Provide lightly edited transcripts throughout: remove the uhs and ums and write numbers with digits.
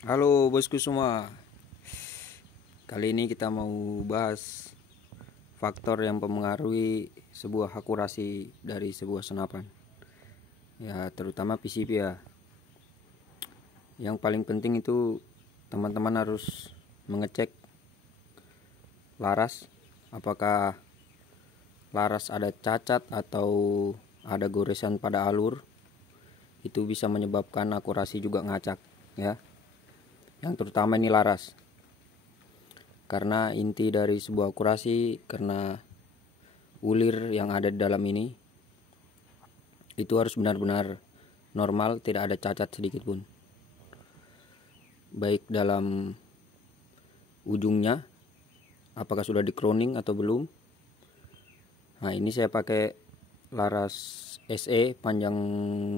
Halo bosku semua. Kali ini kita mau bahas faktor yang mempengaruhi sebuah akurasi dari sebuah senapan. Ya, terutama PCP ya. Yang paling penting itu teman-teman harus mengecek laras, apakah laras ada cacat atau ada goresan pada alur. Itu bisa menyebabkan akurasi juga ngacak ya. Yang terutama ini laras. Karena inti dari sebuah akurasi, karena ulir yang ada di dalam ini itu harus benar-benar normal, tidak ada cacat sedikit pun, baik dalam ujungnya apakah sudah di crowning atau belum. Nah, ini saya pakai laras SE panjang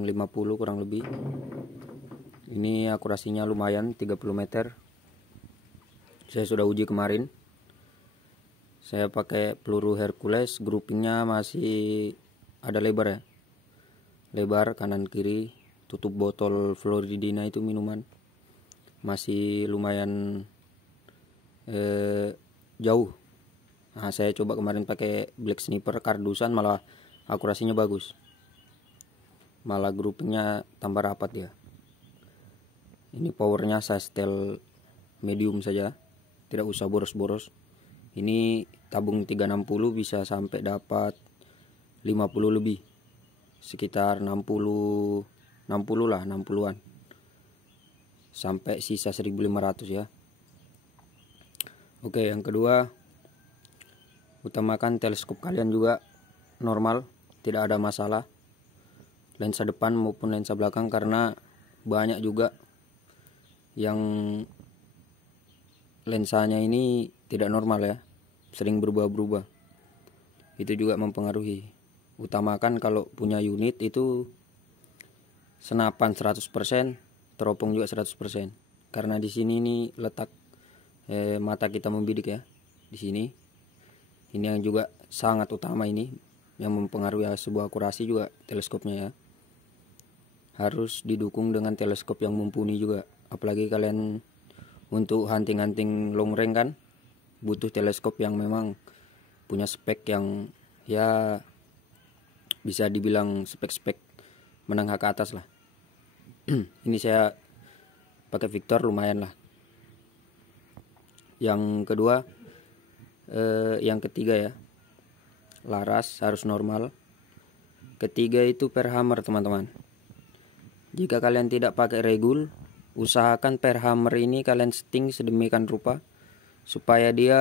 50 kurang lebih. Ini akurasinya lumayan 30 meter. Saya sudah uji kemarin. Saya pakai peluru Hercules, groupingnya masih ada lebar ya. Lebar kanan kiri, tutup botol Floridina itu minuman. Masih lumayan jauh. Nah, saya coba kemarin pakai Black Sniper kardusan, malah akurasinya bagus. Malah groupingnya tambah rapat ya. Ini powernya saya setel medium saja, tidak usah boros-boros. Ini tabung 360 bisa sampai dapat 50 lebih, sekitar 60 lah, 60-an, sampai sisa 1500 ya. Oke, yang kedua, utamakan teleskop kalian juga normal, tidak ada masalah, lensa depan maupun lensa belakang, karena banyak juga yang lensanya ini tidak normal ya, sering berubah-berubah. Itu juga mempengaruhi. Utamakan kalau punya unit itu senapan 100%, teropong juga 100%. Karena di sini nih letak mata kita membidik ya. Di sini. Ini yang juga sangat utama, ini yang mempengaruhi sebuah akurasi juga teleskopnya ya. Harus didukung dengan teleskop yang mumpuni juga. Apalagi kalian untuk hunting-hunting long range kan butuh teleskop yang memang punya spek yang ya bisa dibilang spek-spek menengah ke atas lah. Ini saya pakai Victor, lumayan lah. Yang kedua, yang ketiga ya, laras harus normal. Ketiga itu per hammer teman-teman. Jika kalian tidak pakai regul, usahakan per hammer ini kalian setting sedemikian rupa supaya dia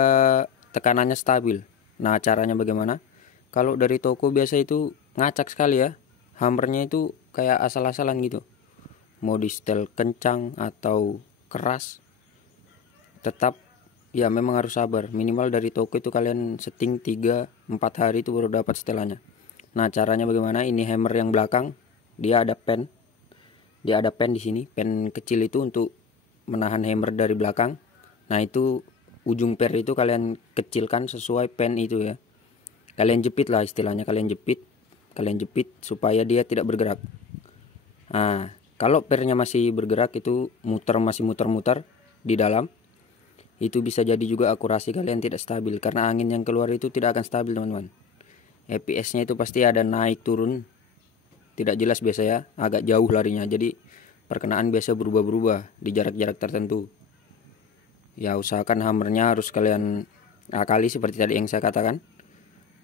tekanannya stabil. Nah, caranya bagaimana? Kalau dari toko biasa itu ngacak sekali ya, hammernya itu kayak asal-asalan gitu. Mau di setel kencang atau keras, tetap ya memang harus sabar. Minimal dari toko itu kalian setting 3-4 hari itu baru dapat setelannya. Nah, caranya bagaimana? Ini hammer yang belakang, dia ada pen. Dia ada pen di sini, pen kecil itu untuk menahan hammer dari belakang. Nah, itu ujung per itu kalian kecilkan sesuai pen itu ya. Kalian jepit lah istilahnya, kalian jepit supaya dia tidak bergerak. Nah, kalau pernya masih bergerak itu masih muter-muter di dalam, itu bisa jadi juga akurasi kalian tidak stabil, karena angin yang keluar itu tidak akan stabil teman-teman. EPS-nya itu pasti ada naik turun, tidak jelas biasa ya, agak jauh larinya. Jadi perkenaan biasa berubah-berubah di jarak-jarak tertentu. Ya, usahakan hammernya harus kalian akali seperti tadi yang saya katakan.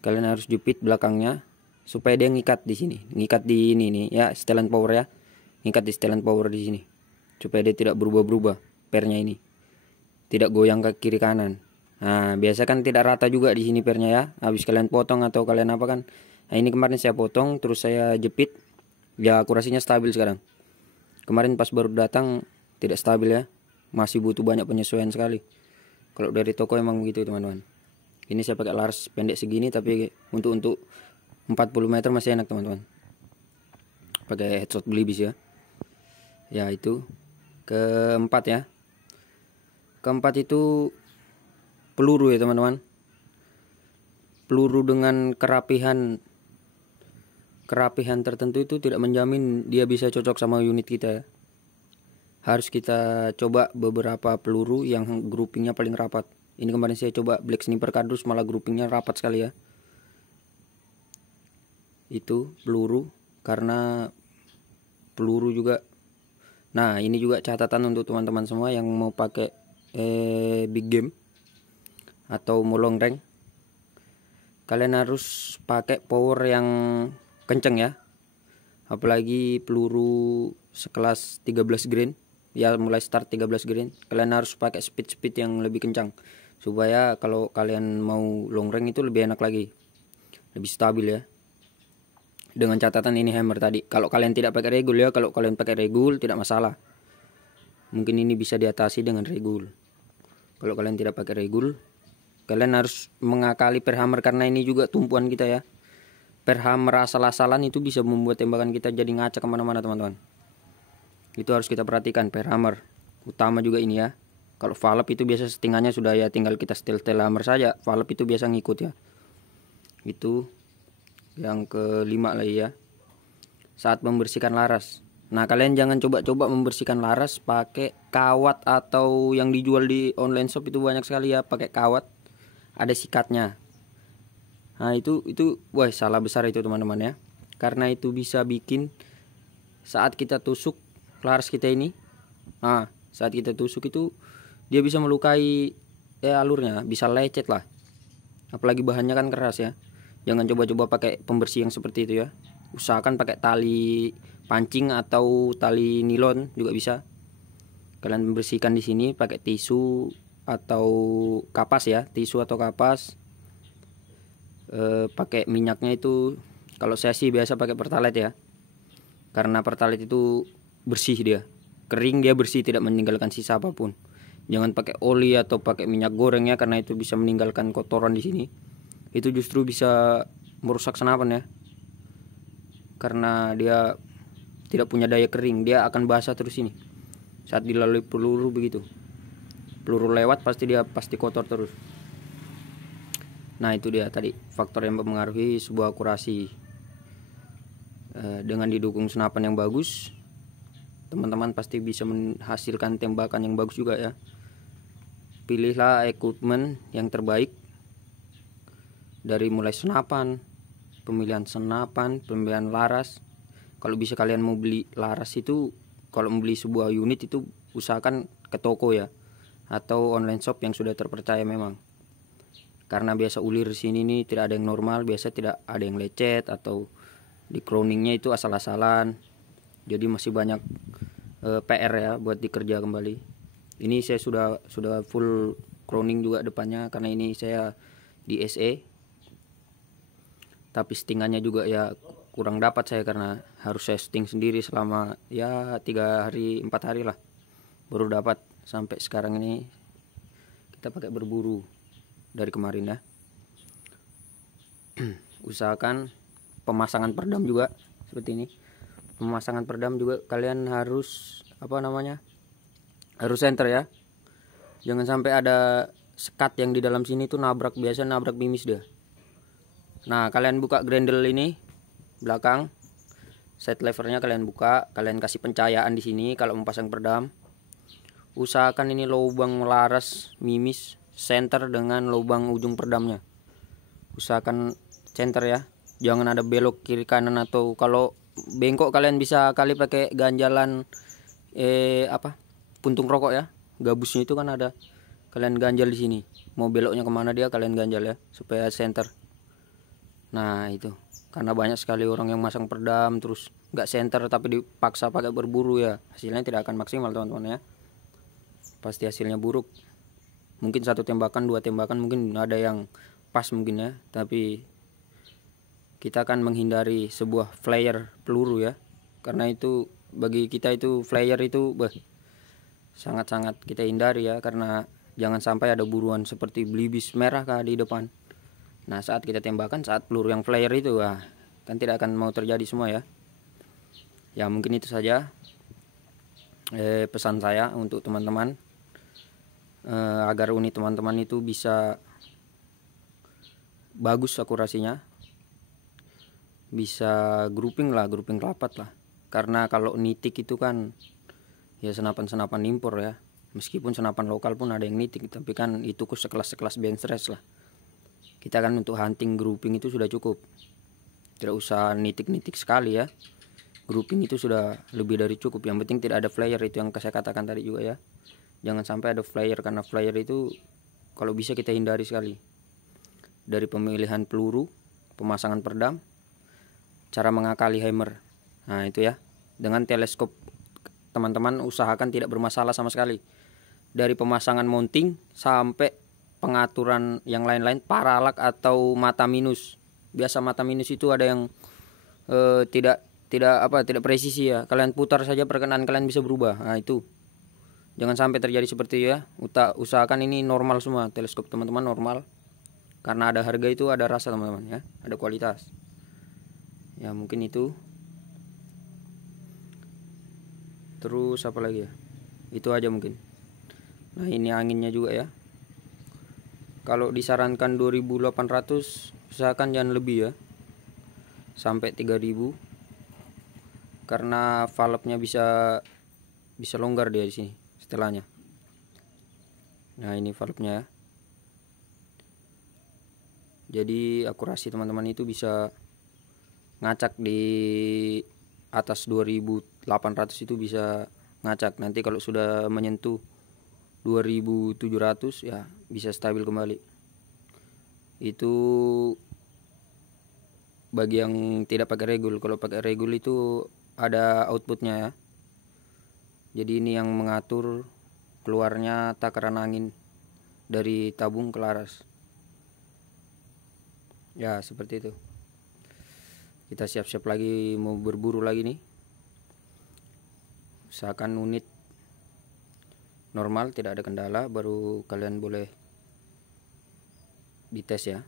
Kalian harus jepit belakangnya supaya dia ngikat di sini, ngikat di ini nih ya, setelan power ya. Ngikat di setelan power di sini. Supaya dia tidak berubah-berubah pernya ini. Tidak goyang ke kiri kanan. Nah, biasa kan tidak rata juga di sini pernya ya. Habis kalian potong atau kalian apa kan. Nah, ini kemarin saya potong terus saya jepit. Ya, akurasinya stabil sekarang. Kemarin pas baru datang tidak stabil ya. Masih butuh banyak penyesuaian sekali. Kalau dari toko emang begitu teman-teman. Ini saya pakai laras pendek segini, tapi untuk 40 meter masih enak teman-teman. Pakai headshot belibis ya. Ya, itu. Keempat ya. Keempat itu peluru ya teman-teman. Peluru dengan kerapihan tertentu itu tidak menjamin dia bisa cocok sama unit kita ya. harus kita coba beberapa peluru yang groupingnya paling rapat. Ini kemarin saya coba Black Sniper kardus, malah groupingnya rapat sekali ya. Itu peluru, karena peluru juga. Nah, ini juga catatan untuk teman-teman semua yang mau pakai big game atau mau long range. Kalian harus pakai power yang kenceng ya. Apalagi peluru sekelas 13 grain, ya mulai start 13 grain, kalian harus pakai speed yang lebih kencang supaya kalau kalian mau long range itu lebih enak lagi, lebih stabil ya. Dengan catatan ini hammer tadi, kalau kalian tidak pakai regul ya, kalau kalian pakai regul tidak masalah. Mungkin ini bisa diatasi dengan regul. Kalau kalian tidak pakai regul, kalian harus mengakali per hammer, karena ini juga tumpuan kita ya. Per hammer asal-asalan itu bisa membuat tembakan kita jadi ngaca kemana-mana teman-teman. Itu harus kita perhatikan per hammer. Utama juga ini ya. Kalau valve itu biasa settingannya sudah ya, tinggal kita setel hammer saja. Valve itu biasa ngikut ya. Itu yang kelima lagi ya, saat membersihkan laras. Nah, kalian jangan coba-coba membersihkan laras pakai kawat atau yang dijual di online shop itu banyak sekali ya, pakai kawat ada sikatnya. Nah, itu wah, salah besar itu teman-teman ya. Karena itu bisa bikin saat kita tusuk laras kita ini, saat kita tusuk itu dia bisa melukai alurnya, bisa lecet lah. Apalagi bahannya kan keras ya. Jangan coba-coba pakai pembersih yang seperti itu ya. Usahakan pakai tali pancing atau tali nilon juga bisa. Kalian membersihkan di sini pakai tisu atau kapas ya, tisu atau kapas. Pakai minyaknya itu, kalau saya sih biasa pakai Pertalite ya. Karena Pertalite itu bersih dia, kering dia bersih, tidak meninggalkan sisa apapun. Jangan pakai oli atau pakai minyak goreng ya, karena itu bisa meninggalkan kotoran di sini. Itu justru bisa merusak senapan ya, karena dia tidak punya daya kering, dia akan basah terus ini saat dilalui peluru. Begitu peluru lewat pasti kotor terus. Nah, itu dia tadi faktor yang mempengaruhi sebuah akurasi. Dengan didukung senapan yang bagus, teman-teman pasti bisa menghasilkan tembakan yang bagus juga ya. Pilihlah equipment yang terbaik, dari mulai senapan, pemilihan laras. Kalau bisa kalian mau beli laras itu, kalau membeli sebuah unit itu usahakan ke toko ya, atau online shop yang sudah terpercaya memang. Karena biasa ulir sini nih tidak ada yang normal, biasa tidak ada yang lecet, atau di crowningnya itu asal-asalan. Jadi masih banyak PR ya buat dikerja kembali. Ini saya sudah full crowning juga depannya, karena ini saya di SE. Tapi settingannya juga ya kurang dapat saya, karena harus saya setting sendiri selama ya 3 hari 4 hari lah baru dapat. Sampai sekarang ini kita pakai berburu dari kemarin ya. Usahakan pemasangan perdam juga seperti ini. Pemasangan perdam juga kalian harus harus center ya. Jangan sampai ada sekat yang di dalam sini tuh nabrak mimis dia. Nah, kalian buka grendel ini belakang, side levernya kalian buka, kalian kasih pencahayaan di sini kalau mau pasang perdam. Usahakan ini lubang laras mimis center dengan lubang ujung perdamnya. Usahakan center ya, jangan ada belok kiri kanan, atau kalau bengkok kalian bisa kali pakai ganjalan puntung rokok ya, gabusnya itu kan ada, kalian ganjal di sini. Mau beloknya kemana dia kalian ganjal ya, supaya center. Nah, itu karena banyak sekali orang yang masang perdam terus nggak center tapi dipaksa pakai berburu ya, hasilnya tidak akan maksimal teman-teman ya, pasti hasilnya buruk. Mungkin 1 tembakan 2 tembakan mungkin ada yang pas mungkin ya, tapi kita akan menghindari sebuah flare peluru ya, karena itu bagi kita itu flare itu sangat-sangat kita hindari ya, karena jangan sampai ada buruan seperti belibis merah kah di depan. Nah, saat kita tembakan, saat peluru yang flare itu kan tidak akan mau terjadi semua ya. Ya, mungkin itu saja pesan saya untuk teman-teman, agar unit teman-teman itu bisa bagus akurasinya, bisa grouping rapat lah. Karena kalau nitik itu kan ya senapan impor ya. Meskipun senapan lokal pun ada yang nitik, tapi kan itu sekelas bench rest lah. Kita kan untuk hunting grouping itu sudah cukup, tidak usah nitik sekali ya. Grouping itu sudah lebih dari cukup. Yang penting tidak ada flare, itu yang saya katakan tadi juga ya. Jangan sampai ada flare, karena flare itu kalau bisa kita hindari sekali. Dari pemilihan peluru, pemasangan perdam, cara mengakali hammer. Nah itu ya. Dengan teleskop teman-teman usahakan tidak bermasalah sama sekali. Dari pemasangan mounting sampai pengaturan yang lain-lain, paralak atau mata minus. Biasa mata minus itu ada yang tidak presisi ya. Kalian putar saja perkenaan kalian bisa berubah. Nah itu jangan sampai terjadi seperti itu ya. Usahakan ini normal semua, teleskop teman-teman normal. Karena ada harga itu ada rasa teman-teman ya, ada kualitas. Ya mungkin itu. Terus apa lagi ya? Itu aja mungkin. Nah ini anginnya juga ya. Kalau disarankan 2800, usahakan jangan lebih ya. Sampai 3000. Karena valve-nya bisa longgar dia di sini setelahnya. Nah ini valve-nya ya. Jadi akurasi teman-teman itu bisa ngacak di atas 2800 itu bisa ngacak. Nanti kalau sudah menyentuh 2700 ya bisa stabil kembali. Itu bagi yang tidak pakai regul. Kalau pakai regul itu ada outputnya ya. Jadi ini yang mengatur keluarnya takaran angin dari tabung ke laras. Ya seperti itu. Kita siap-siap lagi mau berburu lagi nih. Usahakan unit normal, tidak ada kendala, baru kalian boleh dites ya.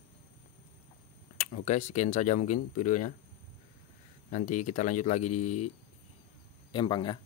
Oke, sekian saja mungkin videonya. Nanti kita lanjut lagi di Empang ya.